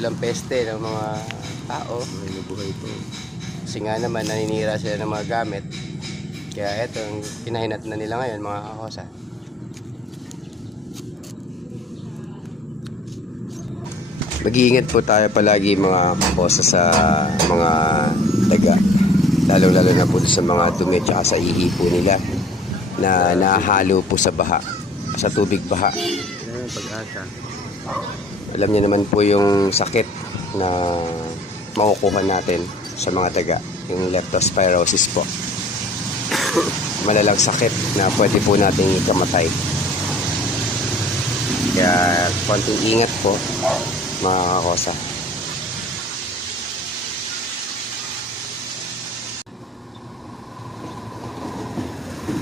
silang peste ng mga tao. May buhay po. Kasi nga naman naninira sila ng mga gamit. Kaya eto ang pinahinat na nila ngayon mga kakosa. Mag-iingat po tayo palagi mga kakosa sa mga daga. Lalo-lalo na po sa mga dumi at sa ihi po nila na nahalo po sa baha, sa tubig baha. Yan ang pag-asa. Alam niyo naman po yung sakit na makukuha natin sa mga daga, yung leptospirosis po. Malalang sakit na pwede po nating ikamatay. Kaya konting ingat po mga kakosa.